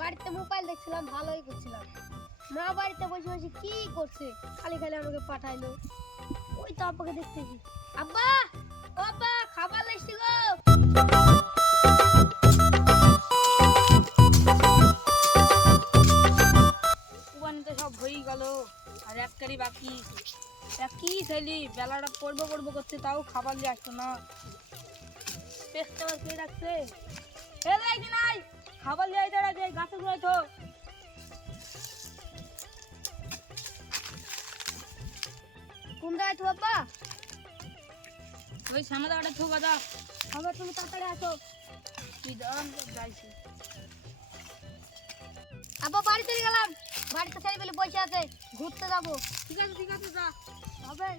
বাড়িতে মোবাইল দেখছিলাম, ভালোই করছিলাম। মা বাড়িতে বসে বসে কি করছে? খালি খালি আমাকে পাঠাইলো। ওই তো আব্বাকে দেখতেছি আব্বা! আব্বা, খাবার লেসছি গো! সব হয়েই গেল, আর কি ছেলি বেলাটা তাও খাবার দিয়ে আসতো না নাই! খাবার দিয়ে আইতে রাখে গাছে গুলো তো কোন জায়গায় তো আব্বা ওই সামনে দাঁড়া ঠোকা দা আবার তুমি তাড়াতাড়ি আসো। তুই দাঁড়ান যাইছি। আব্বা বাড়ি চলে গেলাম। বাড়িতে ছেলে পেলে বসে আছে। ঘুরতে যাব। ঠিক আছে ঠিক আছে যা। হবে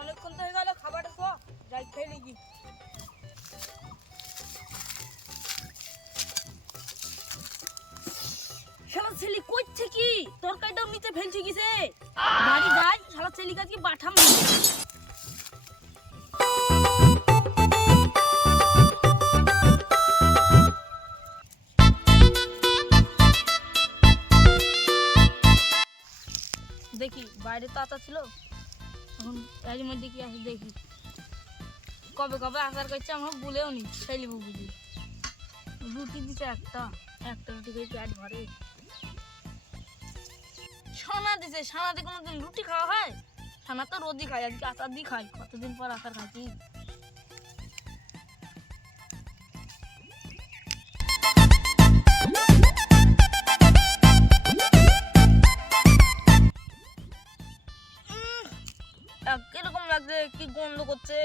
অনেকক্ষণ তো হয়ে গেল খাবারটা তো যাই খেয়ে নাকি শালা ছেলে করছে কি? তরকারিটাও নিচে ফেলছে কিসে? বাড়ি যাই, শালা ছেলে কাজকে বাঠাম দেখি, বাইরে তো আতা ছিল। এখন এর মধ্যে কি আছে দেখি। কবে কবে আসার করছে আমার বলেও নি ছেলিব বুঝি। রুটি দিছে একটা একটা রুটি খেয়ে পেট ভরে ছানা দিছে ছানা কোনোদিন রুটি খাওয়া হয়? ছানা তো রোজই খাই আজকে আচার দিয়ে খাই কতদিন পর আচার খাচ্ছি? কীরকম লাগছে কি গন্ধ করছে?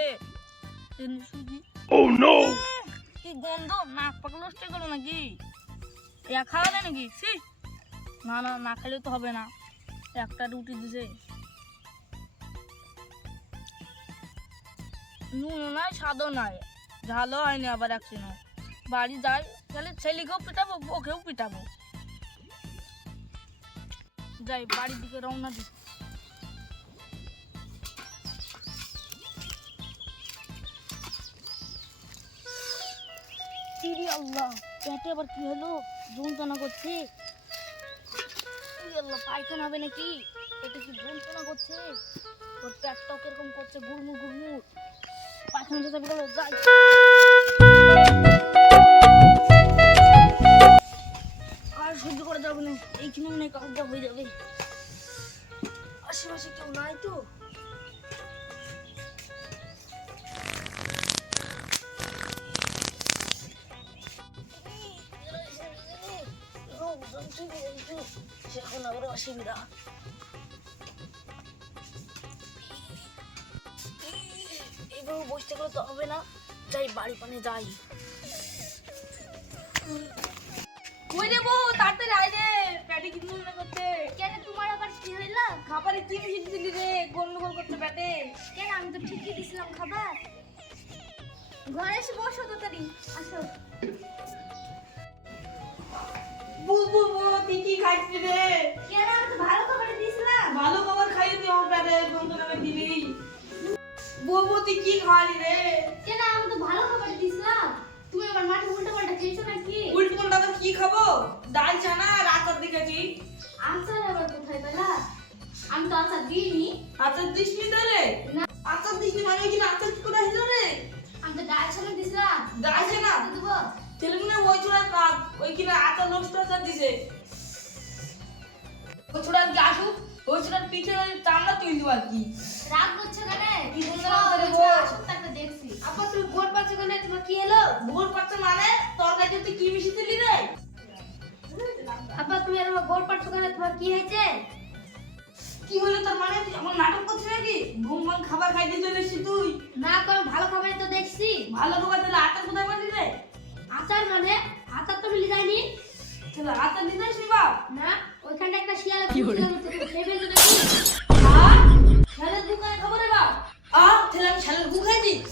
সুজি Oh কি গন্ধ? নাক পাকা নষ্ট করো নাকি? ইয়া খাওয়া যায় নাকি? সি না না না খেলে তো হবে না। একটা রুটি দিছে। নুনও নাই, স্বাদও নাই। ঝালও হয়নি আবার একদিনও বাড়ি যাই, তাহলে ছেলেকেও পিটাবো ওকেও পিটাবো। যাই, বাড়ির দিকে রওনা দিই। আল্লাহ, পেটে আবার কি হলো? যন্ত্রণা করছে। আল্লাহ পায়খানা হবে নাকি? এটা কি যন্ত্রণা করছে? ওর পেটটাও কীরকম করছে? গুড়মুড় গুড়মুড়। পায়খানা যেতে গেল যাই আর সহ্য করা যাবে না? এইখানে মনে হয় কাজটা হয়ে যাবে। আশেপাশে কেউ নাই তো? অসুবিধা এইভাবে বসতে গেলে তো হবে না যাই বাড়ি পানে যাই। কই রে বউ তাড়াতাড়ি আয় রে পেটে কি মনে করতে কেন তোমার আবার কি হইল? খাবারে কি দিলি রে গন্ডগোল করতে পেটে কেন আমি তো ঠিকই দিছিলাম খাবার। ঘরে এসে বসো তাড়াতাড়ি আসো। বুবু বউ তুই কি খাইছিস রে? বুবু তুই কি খাওয়ালি রে? কেন আমি তো ভালো খাবার দিছিলাম তুমি আমার মাঠে উল্টো পাল্টা খেয়েছো নাকি? উল্টো পাল্টা তো কি খাব? ডাল চানা আর আচার দেখেছি আচার আবার কোথায় পেলা? আমি তো আচার দিইনি। আচার দিস নি। তাহলে। আচার দিস নি মানে কি আচার কি করে আসলো রে? আমি তো ডাল ছানা দিছিলাম আছে না দেবো। ছেলেগুলো ওই ছোড়ার কাজ ওই কিনা আচার নষ্ট আচার দিছে। ওই ছোড়ার কি আসুক। ওই ছোড়ার পিঠে চামড়া তুই দিব আর কি। রাগ করছ কেন কি সুন্দর দেখছি। আপা তুই গোল পাচ্ছ কেন তোমার কি হলো গোল পাচ্ছ মানে? তরকারিতে তুই কি মিশিয়ে দিলি রে? আব্বা তুমি আর আমার গোল পাচ্ছ কেন তোমার কি হয়েছে? কি হলো তার মানে? তুই আমার নাটক করছিস নাকি? ঘুম ঘুম খাবার খাইতে চলে এসেছিস তুই। না তো ভালো খাবার তো দেখছি। ভালো খাবার তাহলে আচার কোথায় পাবি রে? আচার মানে? আচার তো মিলে যায়নি তাহলে আচার দিতে আসবি বাপ? না ওইখানটা একটা শিয়ালে খেয়ে ফেলছো করে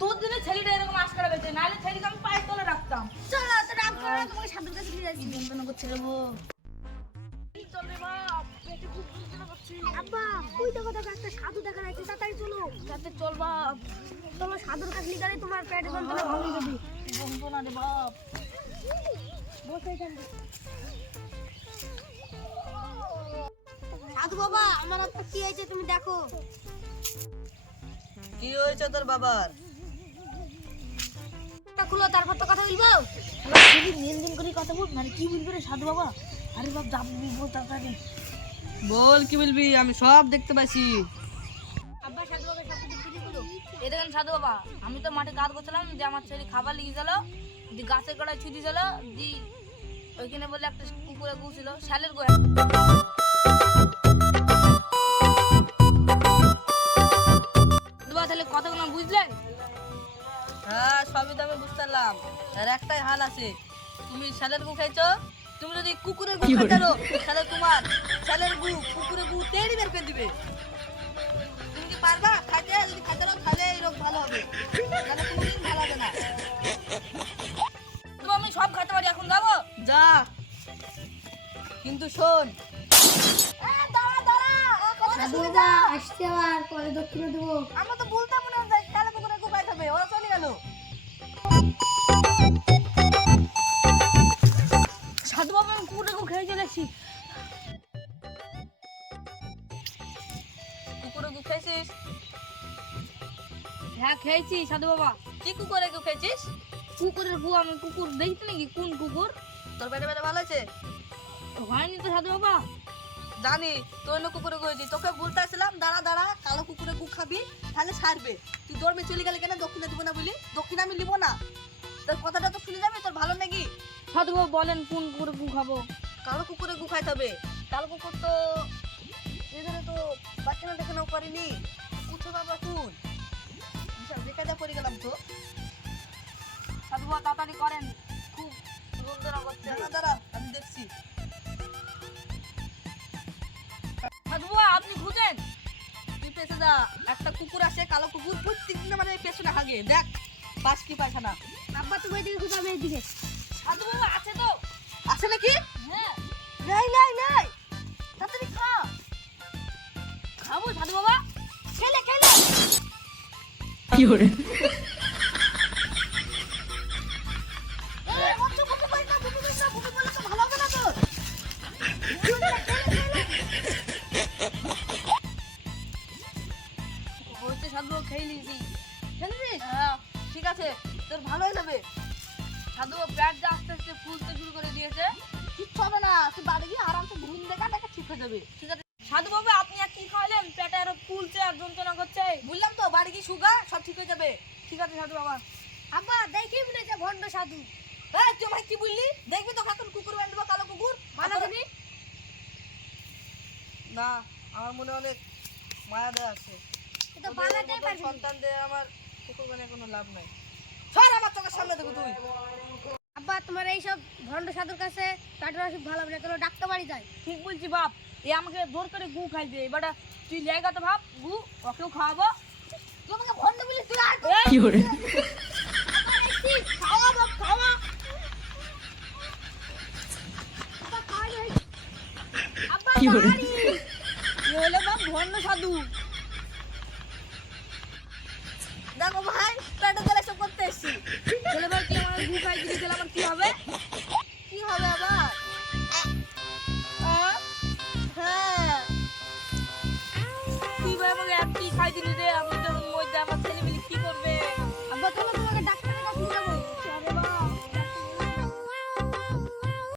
তোর দিনে ছেলেটা এরকম আশকারা বেঁচে নাহলে ছেলেকে আমি পায়ের তলে রাখতাম। চলো সাধু দেখা যাচ্ছে তাড়াতাড়ি চলো। যাতে চল তোমার সাধুর কাছে নিয়ে গেলে তোমার পেটে যন্ত্রণা ভালো যাবে যন্ত্রণা রে বাপ। বসে এখানে সাধু বাবা আমার কি হয়েছে তুমি দেখো। কি হয়েছে তোর বাবার? তা খুলো তারপর তো কথা বলব। খুবই লেনদেন করে কথা বল মানে কি বলবি রে সাধু বাবা? আরে বাপ যাবি বল তাড়াতাড়ি। বল কি বলবি? আমি সব দেখতে পাচ্ছি আব্বা সাধু বাবা সব কিছু ফিরে এই দেখেন সাধু বাবা আমি তো মাঠে কাজ করছিলাম যে আমার ছেলে খাবার লিখে গেল দি গাছের গোড়ায় ছুটি ছিল দি ওইখানে বলে একটা কুকুরে গু ছিল শালের গোয়া তাহলে কথাগুলো বুঝলেন? হ্যাঁ সবই তো আমি বুঝতে পারলাম আর একটাই হাল আছে। তুমি শালের গু খাইছো? তুমি যদি কুকুরের গু পারো তাহলে তোমার শালের গু কুকুরের গু তেড়ি বের করে দিবে। তুমি কি পারবা? খাইতে যদি খাইতে পারো তাহলে এই রোগ ভালো হবে। তাহলে কোনোদিন ভালো হবে না। তো আমি সব খেতে পারি এখন যাব? যা। কিন্তু শোন। আসছে আবার পরে দক্ষিণে দেবো। আমরা তো বলতাম মনে হয় শালের কুকুরের গু খাইতে হবে। ওরা গেল। সাধু বাবা আমি কুকুরে গু খেয়ে চলে এসেছি। কুকুরের গু খাইছিস হ্যাঁ খেয়েছি সাধু বাবা। কি কুকুরের গু খাইছিস কুকুরের গু আমি কুকুর দেখছি নাকি? কোন কুকুর তোর পেটে পেটে ভালো আছে? হয়নি তো সাধু বাবা। জানি তোর না কুকুরে গেছি তোকে বলতে আসলাম দাঁড়া দাঁড়া কালো কুকুরে গু খাবি তাহলে ছাড়বে। তুই দৌড়বে চলে গেলে কেন? দক্ষিণে দিব না বলি? দক্ষিণে আমি নিব না। তোর কথাটা তো শুনে যাবে? তোর ভালো নাকি? সাধু বাবা বলেন কোন কুকুরে গু খাব? কালো কুকুরে গু খাইতে হবে। কালো কুকুর তো এখানে তো বাচ্চা না দেখানো পারিনি। কুছো বাবা কোন? বেকায়দা পড়ে গেলাম তো। সাধু বাবা তাড়াতাড়ি করেন। খুব দাঁড়া দাঁড়া আমি দেখছি। আপনি খুঁজেন তুই পেছে যা একটা কুকুর আসে কালো কুকুর প্রত্যেকদিন মানে পেছনে হাগে। দেখ পাশ কি পায়খানা। আব্বা তুমি এদিকে খুঁজে আমি এদিকে সাধু বাবা আছে তো? আছে নাকি? হ্যাঁ। নাই নাই নাই। তাড়াতাড়ি খা। খাব সাধু বাবা? খেলে খেলে। এই, আছে তোর ভালো হয়ে যাবে সাধু যে আস্তে আস্তে ফুলতে শুরু করে দিয়েছে। কিচ্ছু হবে না তুই বাড়ি গিয়ে আরামসে ঘুম দেখা দেখা ঠিক হয়ে যাবে। ঠিক আছে। সাধু বাবা আপনি আর কি খাওয়ালেন? পেটে আরও ফুলছে আর যন্ত্রণা করছে। বললাম তো বাড়ি গিয়ে সুগা সব ঠিক হয়ে যাবে। ঠিক আছে সাধু বাবা। আব্বা দেখি মনে হচ্ছে ভণ্ড সাধু। এই তুই ভাই কি বললি? দেখবি তো এখন কুকুর বাঁধবো কালো কুকুর? মানা তুমি না আমার মনে অনেক মায়া দেয়া আছে। সন্তান দিয়ে আমার কুকুর বানিয়ে কোনো লাভ নাই। সামনে দেখো তুই আব্বা তোমার এইসব ভণ্ড সাধুর কাছে পেটের অসুখ ভালো না কোনো ডাক্তার বাড়ি যায়? ঠিক বলছি বাপ। এ আমাকে জোর করে গু খাইছে এবার তুই লেগা তো ভাব গু ওকেও খাওয়াবো। তুই আমাকে ভণ্ড বলিস তুই আর এই, খাওয়া। বাপ খাওয়া আব্বা এ হলো বাপ? ভণ্ড সাধু।